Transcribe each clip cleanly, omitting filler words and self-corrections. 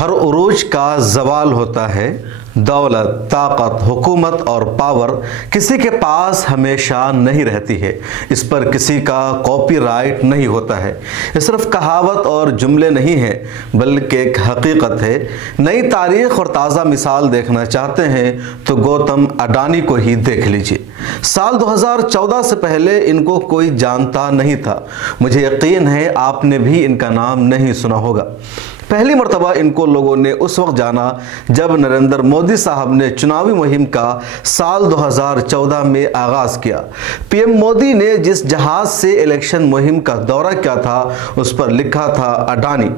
हर उरूज का जवाल होता है। दौलत, ताकत, हुकूमत और पावर किसी के पास हमेशा नहीं रहती है। इस पर किसी का कॉपीराइट नहीं होता है। ये सिर्फ कहावत और जुमले नहीं है, बल्कि एक हकीकत है। नई तारीख और ताज़ा मिसाल देखना चाहते हैं तो गौतम अडानी को ही देख लीजिए। साल 2014 से पहले इनको कोई जानता नहीं था। मुझे यकीन है आपने भी इनका नाम नहीं सुना होगा। पहली मर्तबा इनको लोगों ने उस वक्त जाना जब नरेंद्र मोदी साहब ने चुनावी मुहिम का साल 2014 में आगाज़ किया। पीएम मोदी ने जिस जहाज़ से इलेक्शन मुहिम का दौरा किया था उस पर लिखा था अडानी।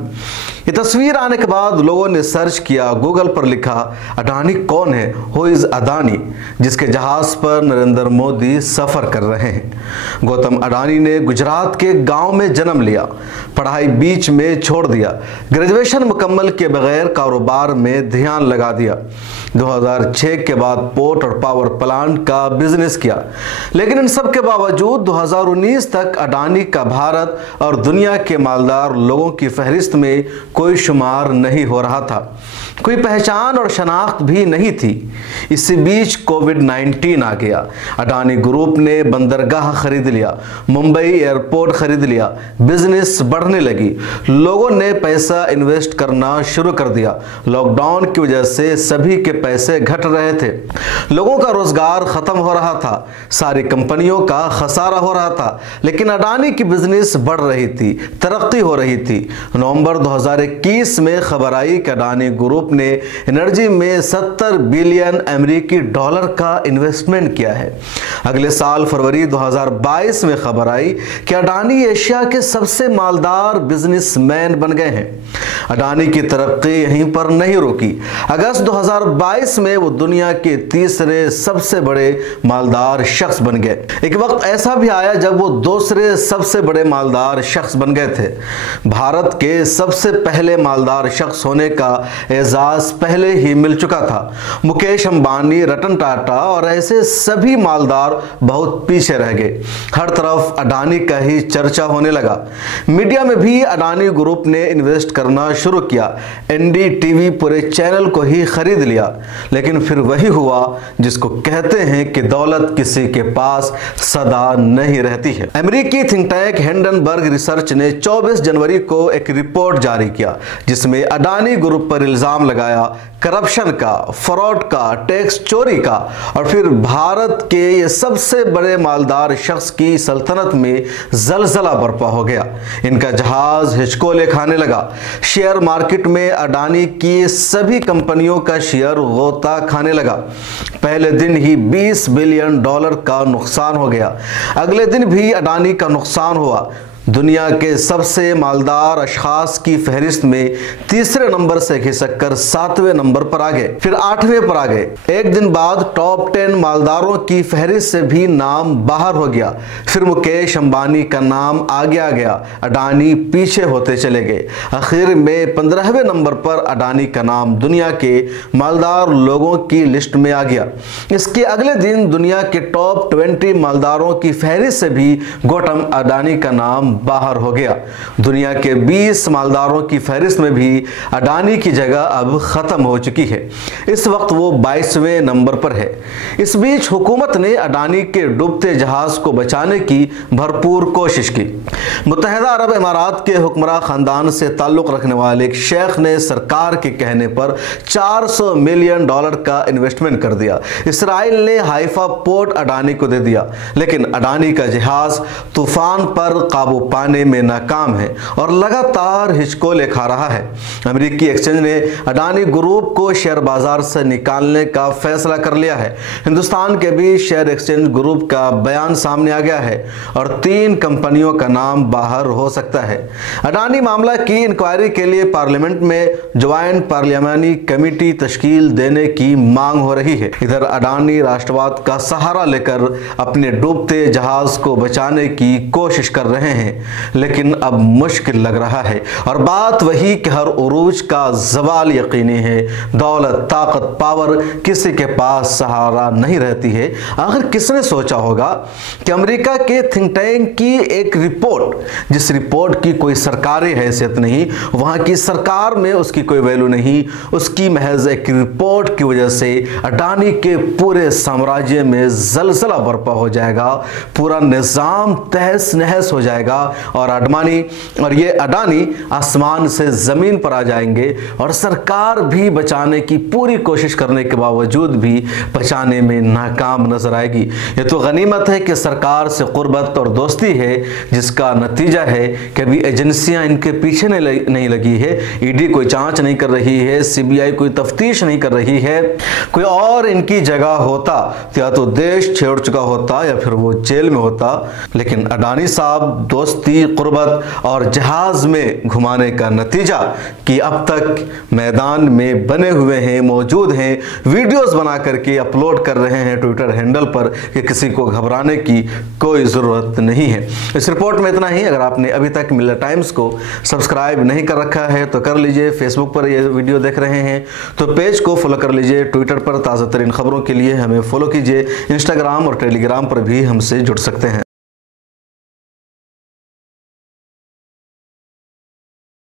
ये तस्वीर आने के बाद लोगों ने सर्च किया, गूगल पर लिखा अडानी कौन है, हु इज़ अडानी, जिसके जहाज़ पर नरेंद्र मोदी सफ़र कर रहे हैं। गौतम अडानी ने गुजरात के गांव में जन्म लिया, पढ़ाई बीच में छोड़ दिया, ग्रेजुएशन मुकम्मल के बगैर कारोबार में ध्यान लगा दिया। 2006 के बाद पोर्ट और पावर प्लांट का बिजनेस किया, लेकिन इन सब के बावजूद 2019 तक अडानी का भारत और दुनिया के मालदार लोगों की फहरिस्त में कोई शुमार नहीं हो रहा था। कोई पहचान और शनाख्त भी नहीं थी। इसी बीच कोविड-19 आ गया। अडानी ग्रुप ने बंदरगाह खरीद लिया, मुंबई एयरपोर्ट खरीद लिया, बिजनेस बढ़ने लगी, लोगों ने पैसा इन्वेस्ट करना शुरू कर दिया। लॉकडाउन की वजह से सभी के पैसे घट रहे थे, लोगों का रोजगार खत्म हो रहा था, सारी कंपनियों का खसारा हो रहा था, लेकिन अडानी की बिजनेस बढ़ रही थी, तरक्की हो रही थी। नवंबर 2021 में खबर आई कि अडानी ग्रुप ने एनर्जी में 70 बिलियन अमेरिकी डॉलर का इन्वेस्टमेंट किया है। अगले साल फरवरी 2022 में खबर आई कि अडानी एशिया के सबसे मालदार बिजनेसमैन बन गए हैं। अडानी की तरक्की यहीं पर नहीं रुकी। अगस्त 2022 में वो दुनिया के तीसरे सबसे बड़े मालदार शख्स बन गए। एक वक्त ऐसा भी आया जब वो दूसरे सबसे बड़े मालदार शख्स बन गए थे। भारत के सबसे पहले मालदार शख्स होने का एजाज पहले ही मिल चुका था। मुकेश अंबानी, रतन टाटा और ऐसे सभी मालदार बहुत पीछे रह गए। हर तरफ अडानी का ही चर्चा होने लगा। मीडिया में भी अडानी ग्रुप ने इन्वेस्ट करना शुरू किया। एनडीटीवी पूरे चैनल को ही खरीद लिया। लेकिन फिर वही हुआ जिसको कहते हैं कि दौलत किसी के पास सदा नहीं रहती है। अमेरिकी थिंक टैंक हिंडनबर्ग रिसर्च ने 24 जनवरी को एक रिपोर्ट जारी किया जिसमें अडानी ग्रुप पर इल्जाम लगाया करप्शन का, फ्रॉड का, टैक्स चोरी का, और फिर भारत के ये सबसे बड़े मालदार शख्स की सल्तनत में जलजला बर्पा हो गया। इनका जहाज हिचकोले खाने लगा। शेयर मार्केट में अडानी की सभी कंपनियों का शेयर गोता खाने लगा। पहले दिन ही 20 बिलियन डॉलर का नुकसान हो गया। अगले दिन भी अडानी का नुकसान हुआ। दुनिया के सबसे मालदार अशखास की फहरिस्त में तीसरे नंबर से खिसक कर 7वें नंबर पर आ गए, फिर 8वें पर आ गए। एक दिन बाद टॉप 10 मालदारों की फहरिस्त से भी नाम बाहर हो गया। फिर मुकेश अंबानी का नाम आगे आ गया, अडानी पीछे होते चले गए। आखिर में 15वें नंबर पर अडानी का नाम दुनिया के मालदार लोगों की लिस्ट में आ गया। इसके अगले दिन दुनिया के टॉप 20 मालदारों की फहरिस्त से भी गौतम अडानी का नाम बाहर हो गया। दुनिया के 20 मालदारों की फहरिस्त में भी अडानी की जगह अब खत्म हो चुकी है। इस वक्त वो 22वें नंबर पर है। इस बीच हुकूमत ने अडानी के डूबते जहाज को बचाने की भरपूर कोशिश की। मुत्तहिदा अरब इमारात के हुक्मरान खानदान से ताल्लुक रखने वाले एक शेख ने सरकार के कहने पर 400 मिलियन डॉलर का इन्वेस्टमेंट कर दिया। इसराइल ने हाइफा पोर्ट अडानी को दे दिया, लेकिन अडानी का जहाज तूफान पर काबू पाने में नाकाम है और लगातार हिचकोले खा रहा है। अमेरिकी एक्सचेंज ने अडानी ग्रुप को शेयर बाजार से निकालने का फैसला कर लिया है। हिंदुस्तान के भी शेयर एक्सचेंज ग्रुप का बयान सामने आ गया है और 3 कंपनियों का नाम बाहर हो सकता है। अडानी मामला की इंक्वायरी के लिए पार्लियामेंट में ज्वाइंट पार्लियामानी कमेटी तश्कील देने की मांग हो रही है। इधर अडानी राष्ट्रवाद का सहारा लेकर अपने डूबते जहाज को बचाने की कोशिश कर रहे हैं। लेकिन अब मुश्किल लग रहा है। और बात वही कि हर उरूज का ज़वाल यकीनी है। दौलत, ताकत, पावर किसी के पास सहारा नहीं रहती है। आखिर किसने सोचा होगा कि अमेरिका के थिंक टैंक की एक रिपोर्ट, जिस रिपोर्ट की कोई सरकारी हैसियत नहीं, वहां की सरकार में उसकी कोई वैल्यू नहीं, उसकी महज एक रिपोर्ट की वजह से अडानी के पूरे साम्राज्य में जलजला बर्पा हो जाएगा, पूरा निजाम तहस नहस हो जाएगा और ये अडानी आसमान से जमीन पर आ जाएंगे और सरकार भी बचाने की पूरी कोशिश करने के बावजूद भी बचाने में नाकाम नजर आएगी। ये तो गनीमत है कि सरकार से कुर्बत और दोस्ती है, जिसका नतीजा है कि अभी एजेंसियां इनके पीछे नहीं लगी है। ईडी कोई जांच नहीं कर रही है, सीबीआई कोई तफ्तीश नहीं कर रही है। कोई और इनकी जगह होता तो या तो देश छोड़ चुका होता या फिर वो जेल में होता। लेकिन अडानी साहब दोस्ती, कुर्बत और जहाज में घुमाने का नतीजा कि अब तक मैदान में बने हुए हैं, मौजूद हैं, वीडियोस बना करके अपलोड कर रहे हैं ट्विटर हैंडल पर कि किसी को घबराने की कोई ज़रूरत नहीं है। इस रिपोर्ट में इतना ही। अगर आपने अभी तक मिलर टाइम्स को सब्सक्राइब नहीं कर रखा है तो कर लीजिए। फेसबुक पर ये वीडियो देख रहे हैं तो पेज को फॉलो कर लीजिए। ट्विटर पर ताज़ा तरीन खबरों के लिए हमें फॉलो कीजिए। इंस्टाग्राम और टेलीग्राम पर भी हमसे जुड़ सकते हैं।